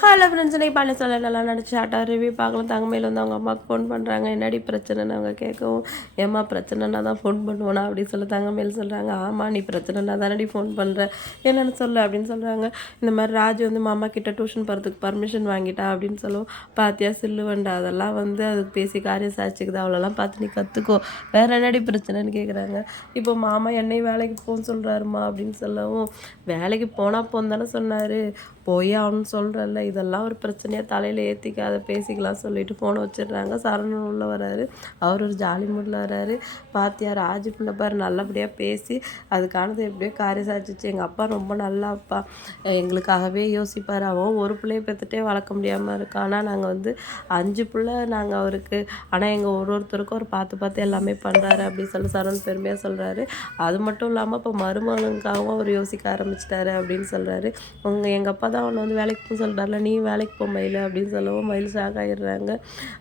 Hello friends, இன்னைக்கு பழனிசாலை நல்லா நடிச்சு ரிவ்யூ பார்க்கலாம். தங்கமையில் வந்து அவங்க அம்மாவுக்கு ஃபோன் பண்ணுறாங்க. என்னடி பிரச்சனைன்னு அவங்க கேட்கவும், ஏம்மா பிரச்சனைனா தான் ஃபோன் பண்ணுவோனா அப்படின்னு சொல்லி தங்கமையில் சொல்கிறாங்க. ஆமாம், நீ பிரச்சனைனா தானடி ஃபோன் பண்ணுற, என்னென்னு சொல்லு அப்படின்னு சொல்கிறாங்க. இந்த மாதிரி ராஜு வந்து மாமா கிட்ட டியூஷன் போகிறதுக்கு பர்மிஷன் வாங்கிட்டா அப்படின்னு சொல்லுவோம். பாத்தியா சில்லுவண்டா, அதெல்லாம் வந்து அதுக்கு பேசி காரியம் சாதிச்சுக்குது, அவ்வளோலாம் பார்த்து நீ கற்றுக்கோ, வேற என்னடி பிரச்சனைன்னு கேட்குறாங்க. இப்போ மாமா என்னையும் வேலைக்கு போன்னு சொல்கிறாருமா அப்படின்னு சொல்லவும், வேலைக்கு போனால் போன்னு தானே சொன்னார், போய் அவனு சொல்கிறல்ல, இதெல்லாம் ஒரு பிரச்சனையாக தலையில் ஏற்றிக்காத, பேசிக்கலாம் சொல்லிட்டு ஃபோனை வச்சிடுறாங்க. சரவணன் உள்ளே வராரு. அவர் ஒரு ஜாலி மூடில் வராரு. பாத்தியா ராஜு பிள்ளை பாரு நல்லபடியாக பேசி அதுக்கானது எப்படியோ காரியம் சாதிச்சிச்சு. எங்கள் அப்பா ரொம்ப நல்ல அப்பா, எங்களுக்காகவே யோசிப்பார். அவன் ஒரு பிள்ளையை பெற்றுட்டே வளர்க்க முடியாமல் இருக்கான். ஆனால் நாங்கள் வந்து 5 பிள்ளை நாங்கள் அவருக்கு, ஆனால் எங்கள் ஒருத்தருக்கும் அவர் பார்த்து பார்த்து எல்லாமே பண்ணுறாரு அப்படின்னு சொல்லி சரவணன் பெருமையாக சொல்கிறாரு. அது மட்டும் இல்லாமல் இப்போ மருமகனுக்காகவும் அவர் யோசிக்க ஆரம்பிச்சிட்டாரு அப்படின்னு சொல்கிறாரு. எங்கள் அப்பா தான் அவனை வந்து வேலைக்கு போக சொல்கிறார்ல, நீ வேலைக்கு போ மயில் அப்படின்னு சொல்லவும் மயில் ஷாக் ஆகிடுறாங்க.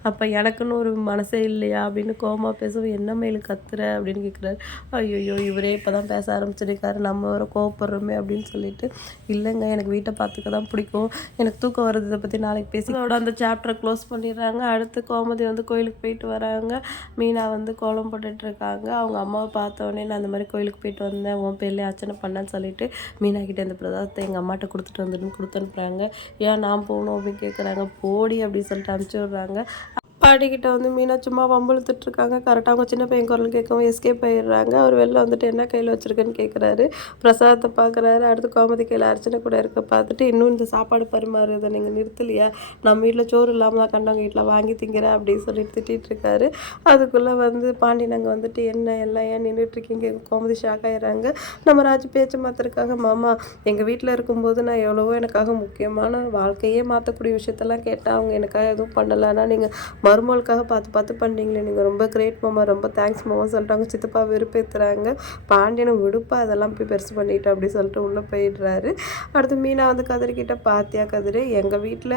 அப்போ எனக்குன்னு ஒரு மனசே இல்லையா அப்படின்னு கோமா பேசவும், என்ன மயில் கத்துற அப்படின்னு கேட்குறாரு. ஐயோ இவரே இப்போ தான் பேச ஆரம்பிச்சிருக்காரு, நம்ம வர கோவப்படுறோமே அப்படின்னு சொல்லிட்டு, இல்லைங்க எனக்கு வீட்டை பார்த்துக்க தான் பிடிக்கும், எனக்கு தூக்கம் வருது, இதை பற்றி நாளைக்கு பேசி அதோட அந்த சாப்டரை க்ளோஸ் பண்ணிடுறாங்க. அடுத்து கோமதி வந்து கோயிலுக்கு போயிட்டு வராங்க. மீனா வந்து கோலம் போட்டுட்ருக்காங்க. அவங்க அம்மாவை பார்த்தோன்னே, நான் அந்த மாதிரி கோயிலுக்கு போயிட்டு வந்தேன், உன் பேர்லேயே அர்ச்சனை பண்ணேன்னு சொல்லிட்டு மீனா கிட்டே இந்த பிரசாதத்தை எங்கள் அம்மாட்ட கொடுத்துட்டு வந்துட்டுன்னு கொடுத்து அனுப்புகிறாங்க. ஏன் நான் போகணும் அப்படின்னு கேட்குறாங்க. போடி அப்படின்னு சொல்லிட்டு அனுப்பிச்சி விட்றாங்க. பாட்டிக்கிட்ட வந்து மீனா சும்மா வம்புழுத்துட்ருக்காங்க. கரெக்டாக அவங்க சின்ன பையன் குரல் கேட்கவும் எஸ்கேப் ஆகிடுறாங்க. அவர் வெளில வந்துட்டு என்ன கையில் வச்சுருக்கேன்னு கேட்குறாரு. பிரசாதத்தை பார்க்குறாரு. அடுத்து கோமதி கையில் அர்ச்சனை கூட இருக்க பார்த்துட்டு, இன்னும் இந்த சாப்பாடு பரிமாறுறதை நீங்கள் நிறுத்தலையா, நம்ம வீட்டில் சோறு இல்லாமல் தான் கண்டவங்க வீட்டில் வாங்கி திங்கிறேன் அப்படின்னு சொல்லிட்டு திட்டிகிட்டு இருக்காரு. அதுக்குள்ளே வந்து பாண்டியனங்க வந்துட்டு, என்ன எல்லாம் ஏன் நின்றுட்டுருக்கீங்க, கோமதி ஷாக் ஆகிடுறாங்க. நம்ம ராஜு பேச்சு மாற்றிருக்காங்க. மாமா எங்கள் வீட்டில் இருக்கும்போது நான் எவ்வளவோ எனக்காக முக்கியமான வாழ்க்கையே மாற்றக்கூடிய விஷயத்தெல்லாம் கேட்டேன், அவங்க எனக்காக எதுவும் பண்ணலை, ஆனால் நீங்கள் மருமகளுக்காக பார்த்து பார்த்து பண்ணுறீங்களே, நீங்கள் ரொம்ப கிரேட் மாமா, ரொம்ப தேங்க்ஸ் மாமா சொல்லிட்டாங்க. சித்தப்பா வெறுப்பேற்றுறாங்க. பாண்டியனை விடுப்பா அதெல்லாம் போய் பெருசு பண்ணிட்டு அப்படி சொல்லிட்டு உள்ளே போயிடுறாரு. அடுத்து மீனா வந்து கதிர்கிட்ட, பாத்தியா கதிர், எங்கள் வீட்டில்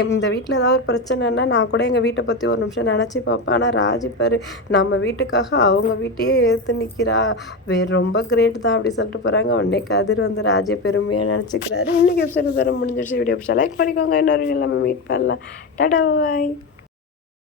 இந்த வீட்டில் ஏதாவது ஒரு பிரச்சனைன்னா நான் கூட எங்கள் வீட்டை பற்றி ஒரு நிமிஷம் நினச்சி பார்ப்பேன், ஆனால் ராஜி பாரு நம்ம வீட்டுக்காக அவங்க வீட்டையே எடுத்து நிற்கிறா, ரொம்ப கிரேட் தான் அப்படி சொல்லிட்டு போகிறாங்க. உடனே கதிர் வந்து ராஜியை பெருமையாக நினச்சிக்கிறாரு. இன்றைக்கி எபிசோட் தர முடிஞ்சிருச்சு. வீடியோ லைக் பண்ணிக்கோங்க. இன்னொரு எல்லாமே மீட் பண்ணலாம். டாடா பாய்.